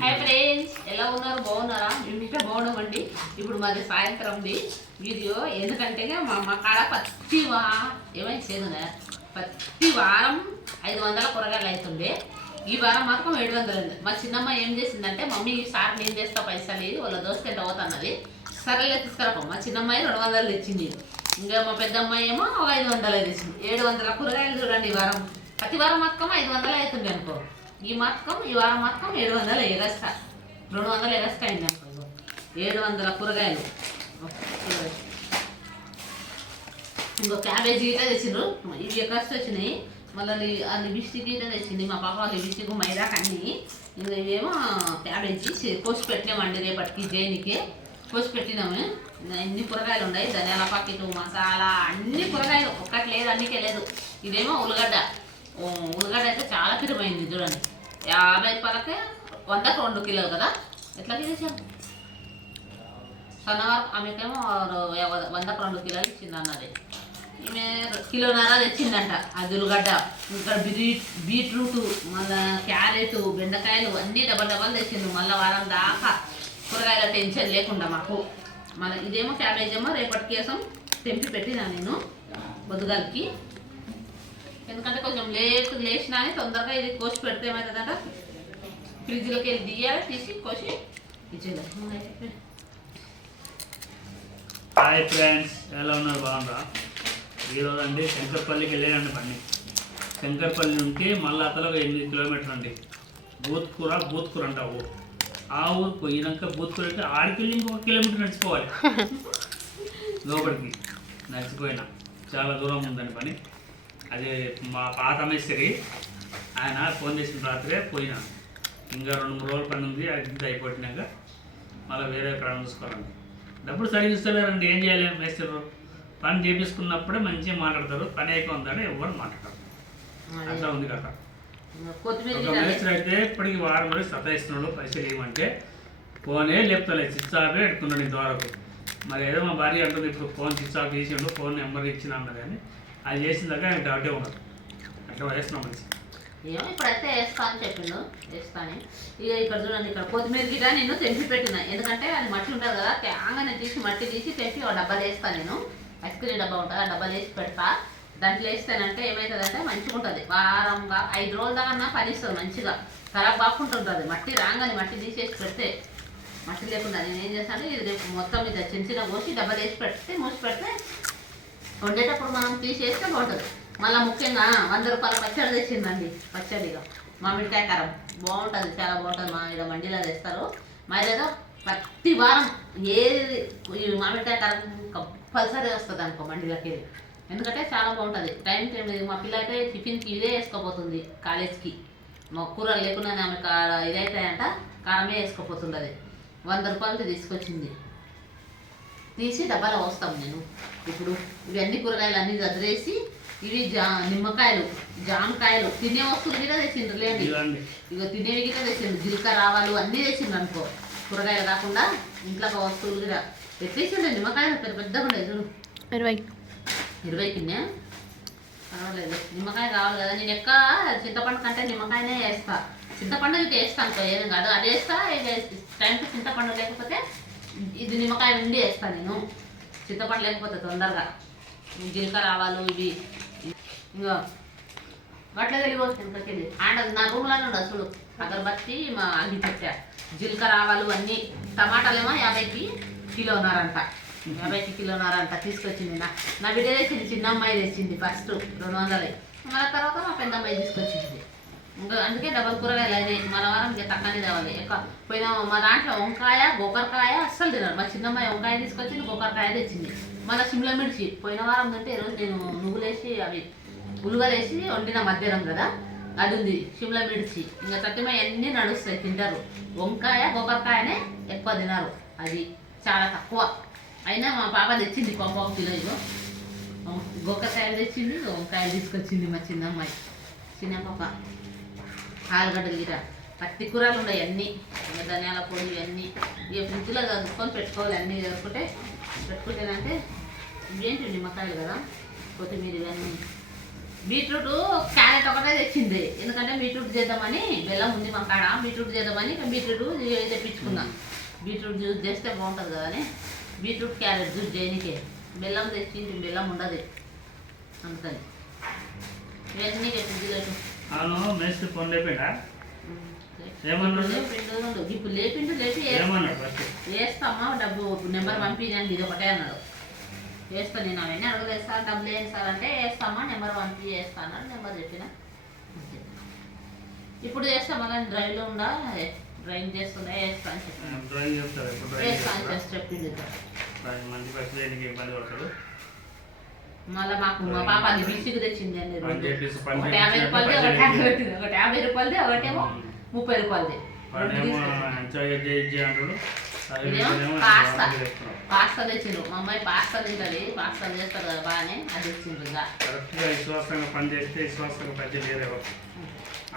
Hi friends, ఎలా ఉన్నారు? బాగున్నారా? మేము ఇంకా బాగున్నామండి. ఇప్పుడు మాది సాయంత్రంది వీడియో. ఎందుకంటే మా కాడ ఏమైనా చేదునా ప్రతి వారం 500 కూరగాయలు అవుతుండే. ఈ వారం మాత్రం 700. మా చిన్నమ్మ ఏం చేసిందంటే, మమ్మీ సార్ నేను చేస్తా, పైసలు లేదు, వాళ్ళ దోస్తు ఎంత అవుతున్నది, సరేలే తీసుకురాపో. మా చిన్నమ్మాయి 200 తెచ్చింది. ఇంకా మా పెద్దమ్మాయి ఏమో 500 తెచ్చింది. 700 కూరగాయలు చూడండి. ఈ వారం ప్రతి వారం మొత్తం 500 అవుతుంది అనుకో. ఈ వారం మొత్తం 700 ఎగస్ట్రా, 200 ఎగస్ట్రా అయింది అనుకో. 700 కూరగాయలు. ఇంకో క్యాబేజీ గీట తెచ్చిండ్రు, ఇవి ఎగస్ట్ వచ్చినాయి. మళ్ళీ ఆ లిప్స్టిక్ గీట తెచ్చింది మా పాప, లిప్స్టిక్ మైదాక్ అన్నీ. ఇంకా ఇవేమో క్యాబేజీ కోసి పెట్టినామండి, రేపటికి జైనికి కోసి పెట్టినాము. ఎన్ని కూరగాయలు ఉన్నాయి, ధనియాల పాకెట్, మసాలా, అన్ని కూరగాయలు, ఒక్కటి లేదు అన్నికే లేదు. ఇదేమో ఉల్లగడ్డ అయితే చాలా పిరుమైంది చూడండి. 50 రూపాయలకే 100కు 2 కిలోలు కదా. ఎట్లా తీసేసాము సన్నవారు. ఆమెకేమో 100కు 2 కిలోలు ఇచ్చింది అన్నది. ఈమె 1.5 కిలోన్నర తెచ్చిందంట. అది ఉల్లగడ్డ, ఇంకా బీట్రూట్, మళ్ళీ క్యారెట్, బెండకాయలు అన్నీ డబల్ తెచ్చిండు. మళ్ళీ వారం దాకా కూరగాయల టెన్షన్ లేకుండా మాకు. మళ్ళీ ఇదేమో క్యాబేజ్ ఏమో రేపటి కోసం తెంపి పెట్టినా నేను బొద్దుగాలికి. ఎందుకంటే కొంచెం లేచినా అని తొందరగా ఇది కోసి పెడితే ఏమవుతుందంట, ఫ్రిడ్జ్లోకి వెళ్ళి తీయాలి, తీసి కోసి ఇచ్చేద్దాం. హాయ్ ఫ్రెండ్స్, ఎలా ఉన్నారు? బాగుందా? ఈరోజు అండి శంకర్పల్లికి వెళ్ళానండి బండి. శంకర్పల్లి నుంచి మళ్ళీ అతలో 8 కిలోమీటర్లు అండి. బూత్కూర అంట ఊరు. ఆ ఊరు పోయినాక బూత్కూర అయితే ఆడికి వెళ్ళి ఇంకొక కిలోమీటర్ నడిచిపోవాలి లోపలికి. నడిచిపోయినా చాలా దూరం ఉందండి పని. అది మా పాత మేస్త్రి ఆయన ఫోన్ చేసిన రాత్రే పోయినా. ఇంకా 2-3 రోజుల పని ఉంది, అది అయిపోయినాక మళ్ళీ వేరే ప్రాణం చూసుకోవాలండి. డబ్బులు సరిగ్గా ఇస్తలేరండి, ఏం చేయాలి? మేస్త్రి పని చేపించుకున్నప్పుడే మంచిగా మాట్లాడతారు, పని అయిపోతుందని ఎవరు మాట్లాడతారు. అట్లా ఉంది కదా. ఒక మేస్త్రి అయితే ఇప్పటికి వారం రోజులు సతాయిస్తున్నాడు, పైసలు ఏమంటే ఫోనే లేపుతలేదు, స్విచ్ ఆఫే పెట్టుకున్నాడు ఇంతవరకు. మరి ఏదో మా భార్య అంటుంది, ఇప్పుడు ఫోన్ స్విచ్ ఆఫ్ చేసిండు, ఫోన్ నెంబర్ ఇచ్చినా అన్నది. కానీ అది చేసిన దాకా ఆయన డౌటే ఉండదు. అట్లా వేస్తున్నాం మంచి. ఏమో ఇప్పుడైతే వేస్తా అని చెప్పిండు, వేస్తాను. ఇక ఇక్కడ చూడండి, ఇక్కడ కొత్తిమీర గిట నేను తెంపి పెట్టిన. ఎందుకంటే అది మట్టి ఉంటుంది కదా, తేంగానే తీసి మట్టి తీసి తెంపి ఒక డబ్బాలు వేస్తాను. నేను ఐస్ క్రీమ్ డబ్బా ఉంటుంది, ఆ డబ్బాలు వేసి పెడతా. దాంట్లో వేస్తానంటే ఏమవుతుందంటే మంచిగా ఉంటుంది. వారంగా 5 రోజుల దాకా పని ఇస్తుంది మంచిగా, ఖరాబ్ కాకుంటుంటుంది. మట్టి రాగానే మట్టి తీసేసి పెడితే, మట్టి లేకుండా నేను ఏం చేస్తాను, ఇది రేపు మొత్తం ఇది చిన్న కోసి డబ్బాలు వేసి పెడితే, మూసి పెడితే వండేటప్పుడు మనం తీసేస్తే బాగుంటుంది. మళ్ళీ ముఖ్యంగా 100 రూపాయల పచ్చడి తెచ్చిందండి. పచ్చడిగా మామిడికాయ కారం బాగుంటుంది, చాలా బాగుంటుంది. మా ఇక్కడ మండీలో తెస్తారు. మా ఏదో ప్రతి వారం ఏది ఈ మామిడికాయ కారం కంపల్సరీ వస్తుంది అనుకో మండీలోకి. ఎందుకంటే చాలా బాగుంటుంది. టైంకి మా పిల్ల అయితే టిఫిన్కి ఇదే వేసుకోపోతుంది కాలేజ్కి. మా కూర లేకుండా ఆమె ఇదైతాయంట, కారమే వేసుకోపోతుంది. అది 100 రూపాయలకి తీసుకొచ్చింది. తీసి డబ్బాలో పోస్తాం నేను. ఇప్పుడు ఇవన్నీ కూరగాయలు అన్నీ చదిరేసి, ఇవి నిమ్మకాయలు, జామకాయలు, తినే వస్తువులు కూడా తెచ్చిండ్రు లేండి. ఇక తినేవి కూడా తెచ్చిండ్రు, జీలకర్ర ఆవాలు అన్నీ తెచ్చిండ్రు అనుకో. కూరగాయలు కాకుండా ఇంట్లో వస్తువులు కూడా ఎట్లేసిండే. నిమ్మకాయలు పెద్దగా ఉండేది చూడు, 20 కిన్నే పర్వాలేదు. నిమ్మకాయ కావాలి కదా. నేను ఎక్క చింతపండు కంటే నిమ్మకాయనే వేస్తా. చింతపండు ఇది వేస్తా అనుకో, ఏం కాదు అది వేస్తా. టైంకి చింతపండు లేకపోతే ఇది నిమ్మకాయ ఉండి వేస్తాను నేను. చింతపండు లేకపోతే తొందరగా జీలకర్ర ఆవాలు ఇవి ఇంకా వాటిలో వెళ్ళిపోతుంది. ఇంట్లోకి వెళ్ళి అండ్ నా రూమ్లోనే ఉండదు చూడు, అగరబత్తి మా అగ్గి పెట్టా. జీలకర్ర ఆవాలు అన్నీ. టమాటాలేమో 50కి కిలోన్నరంట, 50కి కిలోన్నరంట తీసుకొచ్చింది. నా బిడ్డ తెచ్చింది, చిన్న అమ్మాయి తెచ్చింది ఫస్ట్ 200. మళ్ళీ తర్వాత మా పెద్ద అమ్మాయి తీసుకొచ్చింది. ఇంకా అందుకే డబల్ కూరగాయలు అయినాయి. మన వారం ఇంకా తక్కువనే తేవాలి. ఎక్కువ పోయిన మా దాంట్లో వంకాయ, గోకరకాయ అస్సలు తినరు. మా చిన్నమ్మాయి వంకాయ తీసుకొచ్చింది, గోకరకాయ తెచ్చింది. మళ్ళీ సిమ్లా మిర్చి పోయిన వారం తింటే ఈరోజు నేను నువ్వులేసి అవి ఉలువలేసి వండిన మధ్యాహ్నం కదా, అది ఉంది. సిమ్లా మిర్చి ఇంకా తట్టిమయ్య అన్నీ నడుస్తాయి, తింటారు. వంకాయ, గోకరకాయనే ఎక్కువ తినరు, అది చాలా తక్కువ. అయినా మా పాప తెచ్చింది 1 కిలో గోకరకాయలు తెచ్చింది, వంకాయలు తీసుకొచ్చింది మా చిన్నమ్మాయి. చిన్న పాప ఆలుగడ్డలు గిట ప్రతి కూరలు ఉన్నాయి అన్నీ. ఇంకా ధనియాల పొడి ఇవన్నీ ఇక ఫ్రిడ్జ్లో చదువుకొని పెట్టుకోవాలి. అన్నీ పెట్టుకుంటేనంటే ఇవేంటి నిమ్మకాయలు కదా, కొత్తిమీర ఇవన్నీ బీట్రూట్ క్యారెట్ ఒకటే తెచ్చింది, ఎందుకంటే బీట్రూట్ చేద్దామని, బెల్లం ఉంది మా కాడ, బీట్రూట్ చేద్దామని బీట్రూట్ తెప్పించుకుందాం. బీట్రూట్ జ్యూస్ చేస్తే బాగుంటుంది కదా అని బీట్రూట్ క్యారెట్ జ్యూస్ చేయనికే బెల్లం తెచ్చింది, బెల్లం ఉండదు అందుకని వేసి ఫ్రిడ్జ్లో అవును మేస్త్రి ఫోన్ లేపాడా? ఏమన్నాడు? లేపిండు ఇప్పుడు లేపి ఏమన్నాడు ఫస్ట్? వేస్తామా డబ్బు నెంబర్ పంపించండి ఇది ఒకటే అన్నాడు. వేస్తా నేను అవన్నీ అడగలేదు సార్, డబ్బులు ఏంటి సార్ అంటే వేస్తామా నెంబర్ పంపి వేస్తా అన్నాడు. నెంబర్ చెప్పిన ఇప్పుడు చేస్తాం మళ్ళీ డ్రైవ్లో ఉండా డ్రైవింగ్ చేస్తుందా వేస్తా అని చెప్పాను. డ్రాయింగ్ చెప్తారు ఇప్పుడు వేస్తా అని చేసి చెప్పింది. మంచి పైసలు దేనికి ఇబ్బంది పడతాడు. మళ్ళీ మాకు మా పాప అది బిస్సికి తెచ్చింది అండి, పని చేపిస్తే పని ఒకటి 50 రూపాయలది, ఒకటి 50 రూపాయలది, ఒకటేమో 30 రూపాయలది. వాడేమో ఎంజాయ్ చేయి అంటాడు. పాస్తా తెచ్చిండ్రు, మా అమ్మాయి పాస్తా తింటుంది, పాస్తా చేస్తారు కదా బాగానే, అది తెచ్చిండ్రు. కరెక్ట్గా విశ్వాసంగా పని చేస్తే విశ్వాసంగా పని చేయలేరు.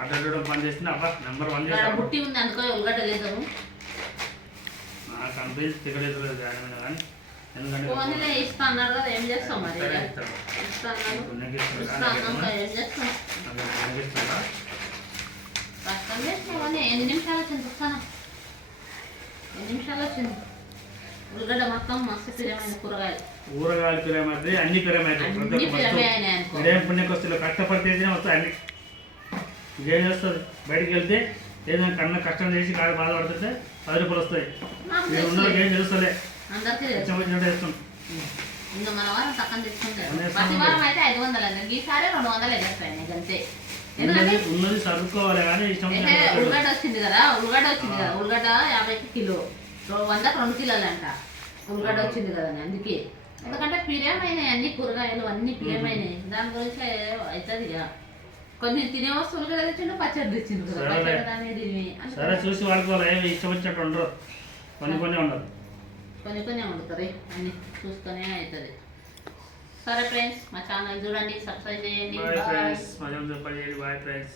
అడ్డం పని చేస్తే అబ్బా నెంబర్ 1 చేస్తాడు. బుట్టి ఉంది అందుకో ఉల్లిగడ్డ లేదు నాకు అనిపించి తిరగలేదు కానీ ఫోన్లే ఇస్తా అన్నారు కదా, ఏం చేస్తాం మరి ఇస్తా అన్నాక ఏం చేస్తాం. కష్టం చేసినామని 8 నిమిషాలు వచ్చింది, చూస్తానా 8 నిమిషాలు వచ్చింది. ఉల్లిగడ్డ మొత్తం మస్తు ప్రియమైన కూరగాయలు ప్రియమైతే అన్ని ప్రియమైతే పుణ్యకొస్తులు కష్టపడితేనే వస్తాయి అన్ని. ఇంకేం చేస్తుంది? బయటికి వెళ్తే ఏదైనా కన్నా కష్టం చేసి కాదు బాధపడుతుంటే 10 రూపాయలు వస్తాయి. మీరు ఉన్నది ఏం తెలుస్తలే, అందరికీ వేస్తాం. ఇంకా మన వారం తక్కువ తెచ్చుకుంటే ప్రతి వారం అయితే 500 అండి, ఈసారి 200 ఎగస్తాయి అంతే. ఎందుకంటే ఉన్నది సర్దుకోవాలి కానీ ఇష్టం. ఉల్లిగడ్డ వచ్చింది కదా, ఉల్లిగడ్డ 50 కిలో, 100కి 2 కిలోలు అంట ఉల్లిగడ్డ వచ్చింది కదా అందుకే. ఎందుకంటే ప్రియమైనవి అన్ని కూరగాయలు అన్ని ప్రియమైనవి, దాని గురించి అవుతుంది ఇక. కొన్ని తినే వస్తువులు కదా తెచ్చిండు, పచ్చడి తెచ్చిండు కదా, పచ్చడి అనేది సరే చూసి వాడుకోవాలి, ఇష్టం వచ్చినట్టు ఉండరు, కొన్ని ఉండదు, కొన్ని వండుతారు అన్ని చూసుకొనే అవుతుంది. సరే ఫ్రెండ్స్, మా ఛానల్ చూడండి, సబ్స్క్రైబ్ చేయండి. Bye friends.